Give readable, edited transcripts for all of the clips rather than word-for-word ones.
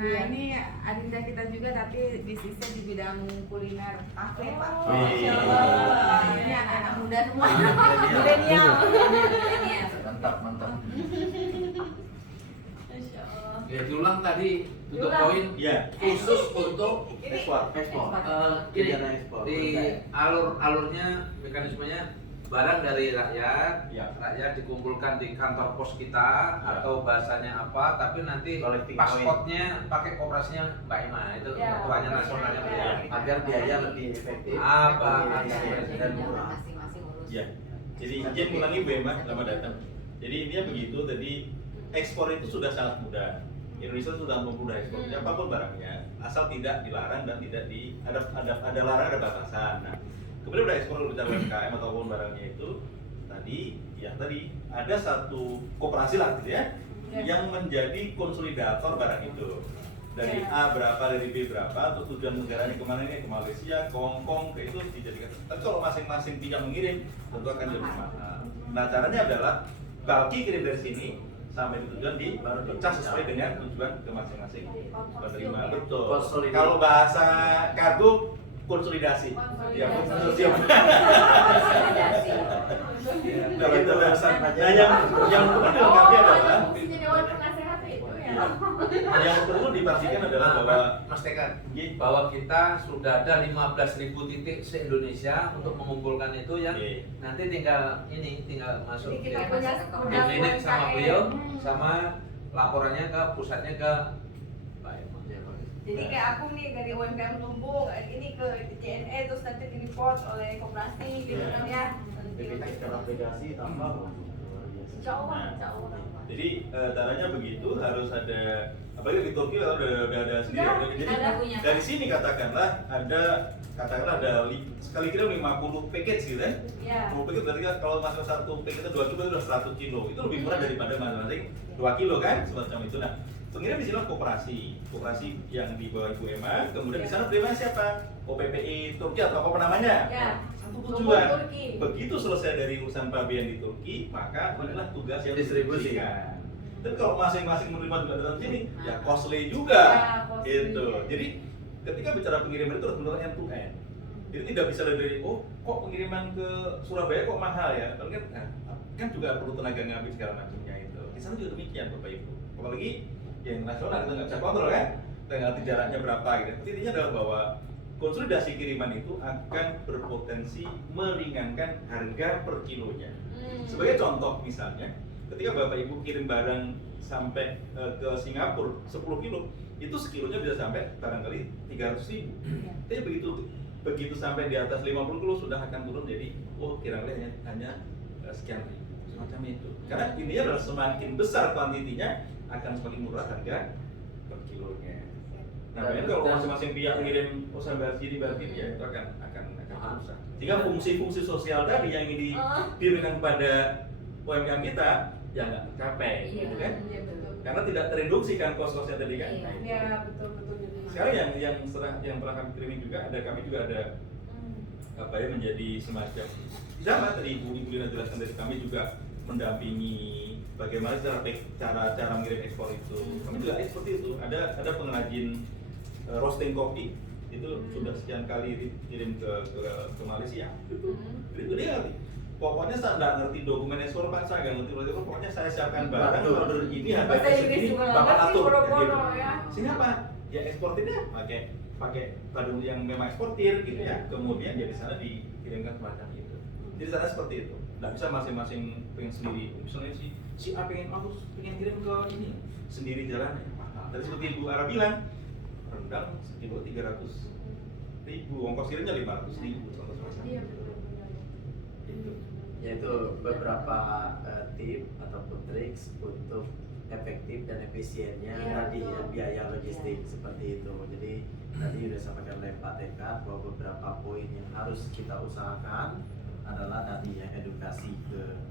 Nah ini adinda kita juga tapi bisnisnya di bidang kuliner kafe Pak. Masya Allah. Ini anak-anak muda semua. Milenial. Mantap. Masya Allah. Ya diulang tadi untuk Diulang. poin Iya. khusus untuk Ekspor. Gini, Dana ekspor. di alurnya mekanismenya barang dari rakyat, Ya. rakyat dikumpulkan di kantor pos kita Ya. atau bahasanya apa, tapi nanti Collecting paspotnya pakai koperasinya Mbak Ima itu Ya. ketuanya nasionalnya Ya. beliau. Agar biaya lebih efektif. Apa? Dan murah. Masing-masing urus. Ya. Jadi izin ulangi Bu Emma, selamat datang. Jadi intinya begitu. Tadi ekspor itu sudah sangat mudah. Indonesia sudah mempermudah ekspor apapun barangnya, asal tidak dilarang dan tidak ada larang, ada batasan. Nah, kemudian udah ekspor bicara UMKM ataupun barangnya itu tadi ada satu koperasi lah gitu ya, yang menjadi konsolidator barang itu. Dari A berapa, dari B berapa, untuk tujuan negaranya kemana ini, ke Malaysia, ke Hong Kong, ke itu dijadikan. Tapi kalau masing-masing pihak mengirim, tentu akan lebih mahal. Nah caranya adalah bulky kirim dari sini sampai tujuan di baru dicas sesuai dengan tujuan ke masing-masing penerima. Betul. Konsolidasi. Kalau bahasa kargo konsolidasi. Ya, konsorsium. Nah, itu bahasa. Nah, yang perlu dilengkapi adalah Fungsinya Dewan Penasehat itu ya. yang perlu dipastikan adalah bahwa Mas Tekan, bahwa kita sudah ada 15.000 titik se-Indonesia untuk mengumpulkan itu yang nanti tinggal masuk Jadi kita di punya klinik sama UMKM. beliau sama laporannya ke pusatnya ke Mbak Emma. Jadi kayak aku nih dari UMKM Lumbung, ini ke JNE terus nanti di report oleh koperasi gitu kan ya. aplikasi tambah. Insya Allah. Jadi caranya begitu, harus ada, apalagi di Turki udah ada sendiri. Sudah, Jadi ada punya. dari sini katakanlah ada sekali kirim 50 package gitu kan. Iya. 50 package berarti kan kalau masuk satu package 2 kilo itu udah 100 kilo. Itu lebih murah daripada masing-masing 2 kilo kan, semacam itu. Nah, pengirim di sini koperasi yang di bawah Ibu Emma, kemudian di sana penerima siapa? OPPI Turki atau apa namanya? Ya. Satu Lumbung tujuan. Turki. Begitu selesai dari urusan pabean di Turki, maka inilah tugas yang Distribusi. distribusikan. Dan kalau masing-masing menerima juga dalam sini, ya costly juga. Ya, costly. Itu. Jadi ketika bicara pengiriman itu harus benar end to end. Jadi tidak bisa dari kok pengiriman ke Surabaya kok mahal ya? Kan juga perlu tenaga ngambil segala macamnya itu. Di sana juga demikian Bapak Ibu. Apalagi yang nasional kita nggak bisa kontrol kan? Tinggal jaraknya berapa gitu. Intinya adalah bahwa konsolidasi kiriman itu akan berpotensi meringankan harga per kilonya. Sebagai contoh misalnya, ketika Bapak Ibu kirim barang sampai ke Singapura 10 kilo, itu sekilonya bisa sampai barangkali 300.000. Tapi begitu sampai di atas 50 kilo sudah akan turun jadi kira-kira hanya sekian ribu, semacam itu. Karena ini adalah semakin besar kuantitinya akan semakin murah harga per kilonya. Nah, kalau masing-masing pihak ngirim sampai sini berarti ya itu akan susah. Sehingga fungsi-fungsi sosial tadi yang ingin diberikan kepada UMKM kita ya nggak tercapai, gitu kan? Iya betul. Karena tidak terreduksi kan kos-kosnya tadi kan. Iya. Nah, itu. Iya betul. Sekarang yang pernah kami kirimin juga kami juga ada apa ya menjadi semacam sama tadi Ibu Lina jelaskan dari kami juga mendampingi bagaimana cara mengirim ekspor itu. Kami juga seperti itu. Ada pengrajin roasting kopi itu sudah sekian kali dikirim ke Malaysia. Itu dia ngerti. Pokoknya saya nggak ngerti dokumen ekspor Pak, saya nggak ngerti ekspor. Pokoknya saya siapkan barang order ini harga segini, Bapak atur. Gitu. Sehingga apa? Ya eksportirnya pakai padung yang memang eksportir gitu ya. Kemudian ya di sana dikirimkan semacam itu. Jadi sana seperti itu. Nggak bisa masing-masing pengen sendiri. Misalnya si A pengen kirim ke ini sendiri jalannya. Tadi seperti Ibu Ara bilang, rendang sekilo 300.000, ongkos kirimnya 500.000 contoh semacam Iya itu. betul. Itu. Yaitu beberapa tip ataupun triks untuk efektif dan efisiennya tadi ya, biaya logistik seperti itu. Jadi tadi sudah sampaikan oleh Pak Tekat bahwa beberapa poin yang harus kita usahakan adalah tadi ya edukasi ke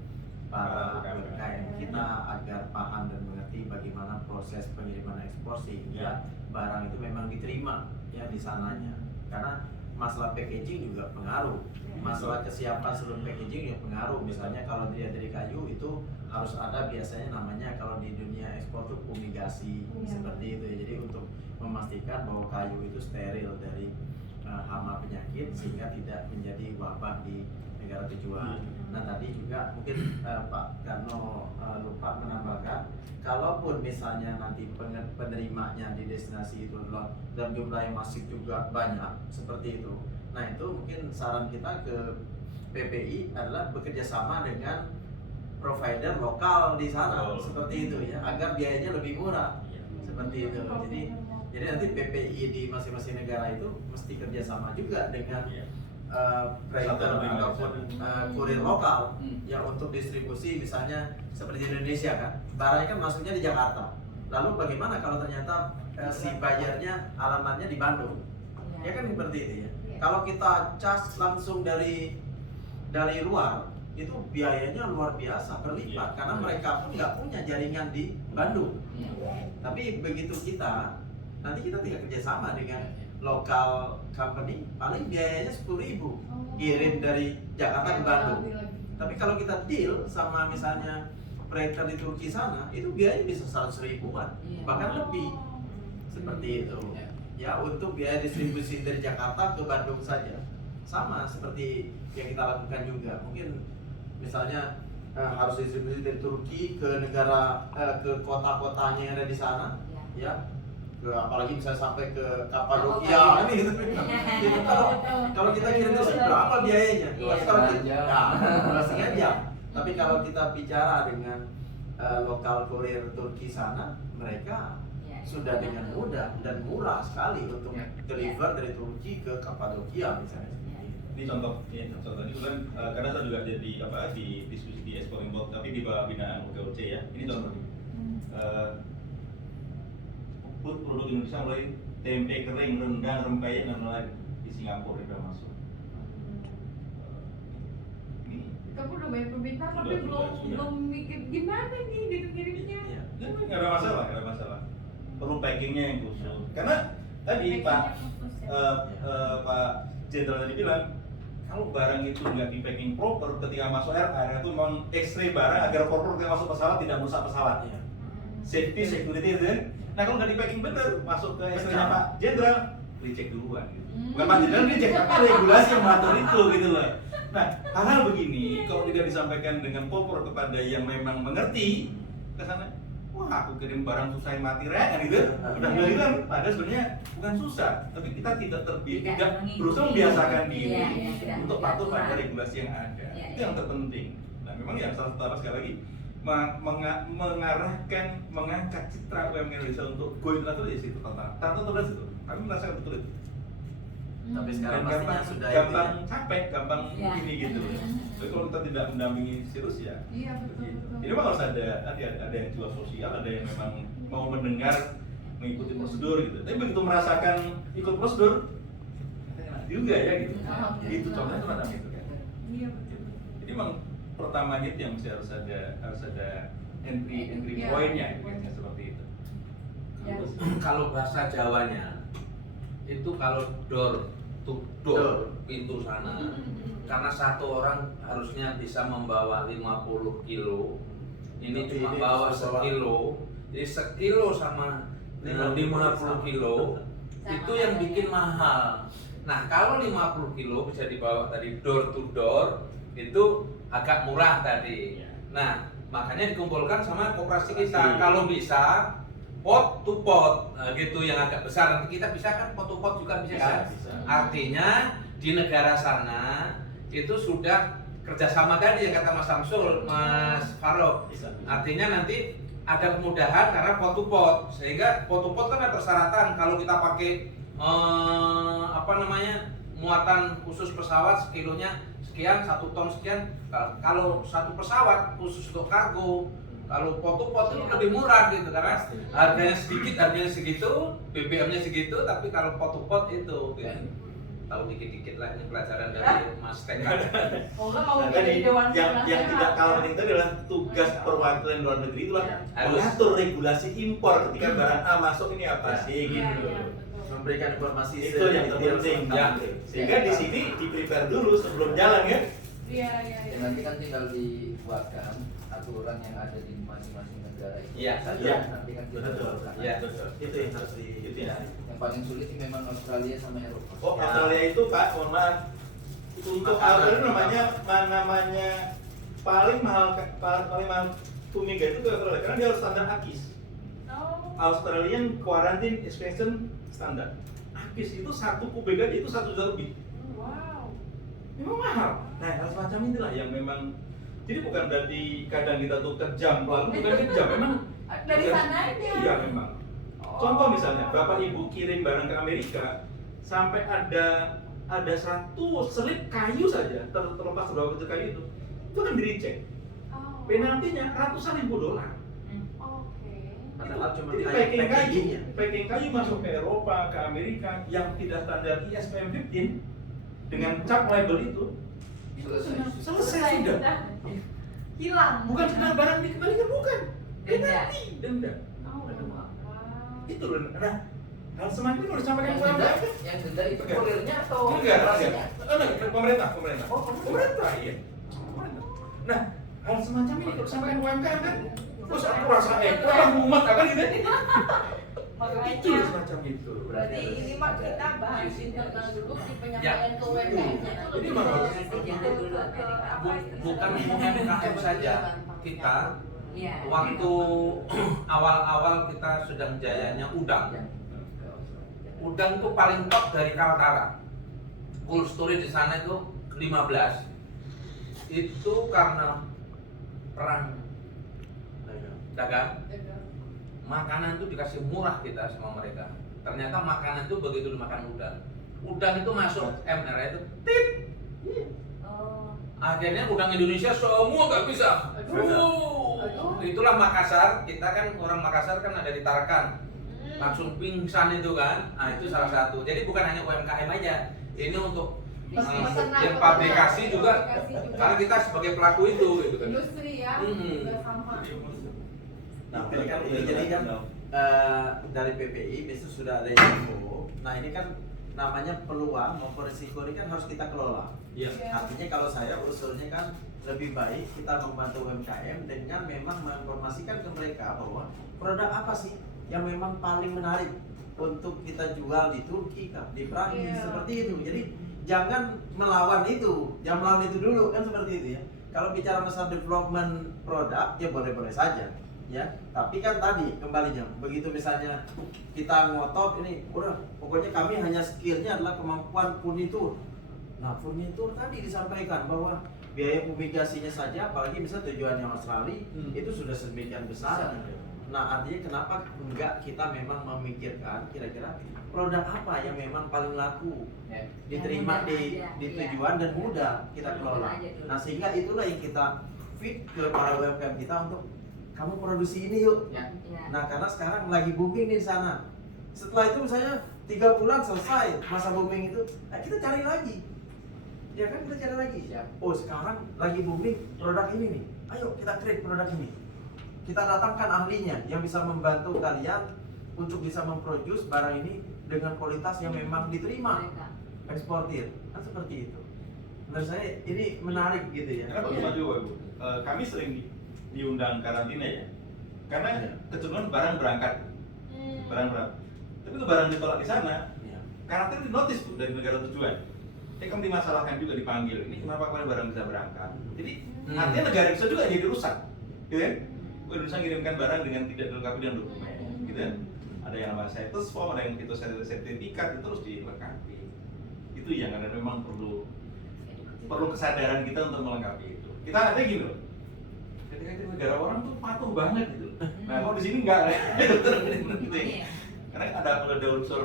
para UMKM kita agar paham dan mengerti bagaimana proses pengiriman ekspor sehingga barang itu memang diterima ya di sananya. Karena masalah packaging juga pengaruh. Masalah kesiapan sebelum packaging juga pengaruh. Misalnya kalau dia dari kayu itu harus ada biasanya namanya kalau di dunia ekspor tuh fumigasi seperti itu ya. Jadi untuk memastikan bahwa kayu itu steril dari hama penyakit sehingga tidak menjadi wabah di negara tujuan. Nah tadi juga mungkin Pak Karno lupa menambahkan, kalaupun misalnya nanti penerimanya di destinasi itu adalah dalam jumlah yang masif juga banyak seperti itu. Nah itu mungkin saran kita ke PPI adalah bekerja sama dengan provider lokal di sana seperti itu ya, agar biayanya lebih murah seperti itu. Jadi nanti PPI di masing-masing negara itu mesti kerjasama juga dengan freighter ataupun kurir lokal yang untuk distribusi, misalnya seperti di Indonesia kan, barangnya kan masuknya di Jakarta. Lalu bagaimana kalau ternyata si bayarnya alamatnya di Bandung? Ya kan seperti itu ya. Kalau kita cas langsung dari luar, itu biayanya luar biasa berlipat karena mereka pun nggak punya jaringan di Bandung. Tapi begitu kita nanti kita tidak kerjasama dengan lokal company, paling biayanya 10.000 kirim dari Jakarta ke Bandung. Tapi kalau kita deal sama misalnya freighter di Turki sana, itu biayanya bisa 100.000-an, bahkan lebih seperti itu. Ya untuk biaya distribusi dari Jakarta ke Bandung saja sama seperti yang kita lakukan juga. Mungkin misalnya harus distribusi dari Turki ke negara ke kota-kotanya yang ada di sana, ya. Apalagi bisa sampai ke Kapadokia ini gitu. Itu kalau kita kirim ke sini berapa biayanya? Kalau kita sengaja. Tapi kalau kita bicara dengan lokal kurir Turki sana, mereka sudah dengan mudah dan murah sekali untuk deliver dari Turki ke Kapadokia misalnya. Ini contoh ini kan karena saya juga jadi di diskusi di Export Import tapi di bawah binaan OKOC ya. Ini contoh. Produk Indonesia mulai tempe kering, rendang, rempeyek dan lain di Singapura sudah masuk. Kamu udah banyak permintaan tapi belum mikir gimana nih gitu kirimnya. Nggak ada masalah. Perlu packingnya yang khusus. Karena tadi Pak Jenderal tadi bilang kalau barang itu nggak di packing proper ketika masuk air itu memang X-ray barang agar proper ketika masuk pesawat tidak merusak pesawatnya. Safety, security itu kan. Nah kalau nggak di packing bener masuk ke X-ray-nya Pak Jenderal, dicek duluan gitu. Bukan Pak Jenderal dicek, tapi regulasi yang mengatur itu gitu loh. Nah hal-hal begini kalau tidak disampaikan dengan proper kepada yang memang mengerti ke sana, wah aku kirim barang susah yang mati kan gitu. Udah bilang padahal sebenarnya bukan susah, tapi kita tidak berusaha membiasakan diri untuk patuh pada regulasi yang ada. Itu yang terpenting. Nah memang yang salah satu sekali lagi mengangkat citra UMKM Indonesia untuk go internasional di situ tantangan terberat itu. Kami merasakan betul itu. Tapi sekarang pastinya sudah gampang capek, gampang ini gitu. Tapi kalau kita tidak mendampingi serius ya. Iya betul. Jadi memang harus ada yang jiwa sosial, ada yang memang mau mendengar, mengikuti prosedur gitu. Tapi begitu merasakan ikut prosedur, enak juga ya gitu. Itu contohnya semacam itu kan. Iya betul. Jadi memang pertamanya itu yang harus ada entry point-nya gitu, seperti itu. Kalau bahasa Jawanya itu kalau door to door pintu sana, karena satu orang harusnya bisa membawa 50 kilo, ini cuma bawa sekilo, jadi sekilo sama 50 kilo itu yang bikin mahal. Nah kalau 50 kilo bisa dibawa tadi door to door itu agak murah tadi. Nah makanya dikumpulkan sama koperasi kita. Kalau bisa pot to pot gitu yang agak besar, nanti kita bisa kan pot to pot juga bisa kan? Artinya di negara sana itu sudah kerjasama tadi yang kata Mas Samsul, Mas Farouk. Artinya nanti ada kemudahan karena pot to pot, sehingga pot to pot kan ada persyaratan. Kalau kita pakai muatan khusus pesawat sekilonya sekian, 1 ton sekian. Kalau satu pesawat khusus untuk kargo, kalau pot to pot itu lebih murah gitu karena harganya sedikit, harganya segitu, BBM-nya segitu, tapi kalau pot to pot itu gitu. tahu dikit-dikit lah ini pelajaran dari Mas Teka. Oh enggak mau Nah, jadi tadi dewan yang penasehat. tidak kalah penting itu adalah tugas perwakilan luar negeri itulah Harus. mengatur regulasi impor ketika barang A masuk ini apa Ya. sih Iya, gitu. iya, betul. Memberikan informasi Itu yang terpenting. Ya. Sehingga di sini di prepare dulu sebelum jalan ya. Iya, iya, iya. Ya, nanti kan tinggal dibuatkan aturan yang ada di masing-masing negara itu. Iya, saja. iya. Nanti kan kita Betul. buatkan. Iya. Betul. Itu yang harus di Itu ya. Yang paling sulit ini memang Australia sama Eropa. Oh, Ya. Australia itu Pak, mohon maaf. Untuk Makanan. Australia namanya paling mahal Fumiga itu ke Australia karena dia harus standar AKIS. Oh. Australian Quarantine Inspection Standard. AKIS itu satu kubik aja itu 1 juta lebih. Wow. Memang mahal. Nah, hal semacam inilah yang memang jadi bukan berarti kadang kita tuh kejam, lalu bukan kejam, memang Dari bukan- sananya. Iya memang. Contoh misalnya, Bapak Ibu kirim barang ke Amerika, sampai ada satu selip kayu saja, terlepas seberapa kecil kayu itu kan dicek. Oh. Penaltinya ratusan ribu dolar. Oke. Padahal cuma Jadi kayak packing kayu, packagingnya. packing kayu masuk ke Eropa, ke Amerika yang tidak standar ISPM 15 dengan cap label itu selesai sudah. Hilang. Bukan sekedar barang dikembalikan, bukan. Denda. Denda. Oh, wow. Itu loh. Nah, hal semacam itu harus disampaikan Yang ke denda, UMKM. yang denda itu Enggak. kurirnya atau Enggak, operasinya? pemerintah. Oh, Pemerintah, iya. Pemerintah. Nah, hal semacam ini harus disampaikan ke UMKM kan. Terus aku rasa lah mumet apa gitu. Itu Makanya. semacam itu. Berarti ini mah kita bahas internal dulu di penyampaian ke UMKM-nya itu Jadi lebih memang fokus ke apa Bukan UMKM saja, kita Iya. waktu awal-awal kita sedang jayanya udang. Udang itu paling top dari Kaltara. Cold storage di sana itu 15. Itu karena perang dagang. Makanan itu dikasih murah kita sama mereka. Ternyata makanan itu begitu dimakan udang itu masuk MR itu tit. Oh. Akhirnya udang Indonesia semua nggak bisa. Aduh. Itulah Makassar. Kita kan orang Makassar kan ada di Tarakan. Langsung pingsan itu kan. Nah itu salah satu. Jadi bukan hanya UMKM aja. Ini untuk yang pabrikasi juga. Karena kita sebagai pelaku itu gitu kan. Industri ya. Juga sama. Nah, ini kan ini jadi kan dari PPI besok sudah ada info. Nah, ini kan namanya peluang maupun risiko ini kan harus kita kelola. Iya. Artinya kalau saya usulnya kan lebih baik kita membantu UMKM dengan memang menginformasikan ke mereka bahwa produk apa sih yang memang paling menarik untuk kita jual di Turki, di Prancis, Iya. seperti itu. Jadi jangan melawan itu, jangan melawan itu dulu kan seperti itu ya. Kalau bicara masalah development produk ya boleh-boleh saja. Ya, tapi kan tadi kembalinya begitu misalnya kita ngotot ini udah pokoknya kami hanya skillnya adalah kemampuan furnitur. Nah furnitur tadi disampaikan bahwa biaya fumigasinya saja apalagi bisa tujuannya Australia itu sudah sedemikian besar. Nah artinya kenapa enggak kita memang memikirkan kira-kira produk apa yang memang paling laku Ya. diterima Yang mudah di aja, tujuan dan mudah kita Yang kelola. mudah aja dulu. Nah sehingga itulah yang kita fit ke para UMKM kita untuk kamu produksi ini yuk. Ya. Ya. Nah karena sekarang lagi booming nih di sana. Setelah itu misalnya 3 bulan selesai masa booming itu, nah kita cari lagi. Ya kan kita cari lagi. Siap. Oh sekarang lagi booming produk ini nih. Ayo kita create produk ini. Kita datangkan ahlinya yang bisa membantu kalian untuk bisa memproduce barang ini dengan kualitas yang memang diterima eksportir. Kan seperti itu. Menurut saya ini menarik gitu ya. Kenapa cuma juga Bu? Kami sering diundang karantina ya, karena Iya. kecenderungan barang berangkat, barang. Tapi itu barang ditolak di sana, Iya. karantina di notice tuh dari negara tujuan. Kami dimasalahkan juga dipanggil. Ini kenapa kalian barang bisa berangkat? Jadi artinya negara bisa juga jadi rusak, gitu kan? Indonesia ngirimkan barang dengan tidak dilengkapi dengan dokumen, gitu kan? Ada yang namanya status form, ada yang itu sertifikat itu terus dilengkapi. Itu yang karena memang perlu kesadaran kita untuk melengkapi itu. Kita ada gini loh. Ketika di negara orang tuh patuh banget gitu. Nah, kalau di sini enggak gitu ya. Karena ada unsur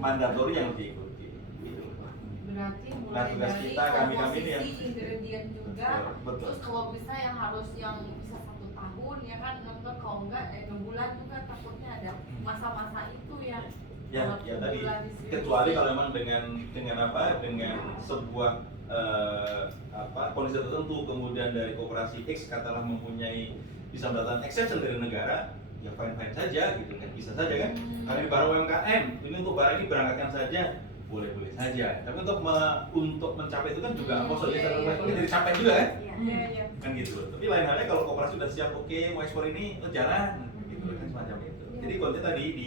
mandatori yang diikuti. Gitu. Berarti Nah, mulai tugas dari kita, kami ini yang- komposisi ingredient juga. Betul. Terus kalau bisa yang harus yang bisa 1 tahun ya kan, nonton kalau enggak 6 bulan juga takutnya ada masa-masa itu ya. Ya, ya tadi kecuali kalau memang dengan apa? Dengan sebuah kondisi tertentu, kemudian dari koperasi X katakanlah mempunyai bisa mendapatkan exception dari negara, ya fine saja gitu kan, bisa saja kan. Karena ini barang UMKM, ini untuk barang ini berangkatkan saja, boleh saja. Tapi untuk mencapai itu kan juga maksudnya jadi capek juga kan, Iya, iya. kan gitu. Tapi lain halnya kalau koperasi sudah siap, oke mau ekspor ini, jalan gitu kan semacam itu. Jadi konten tadi di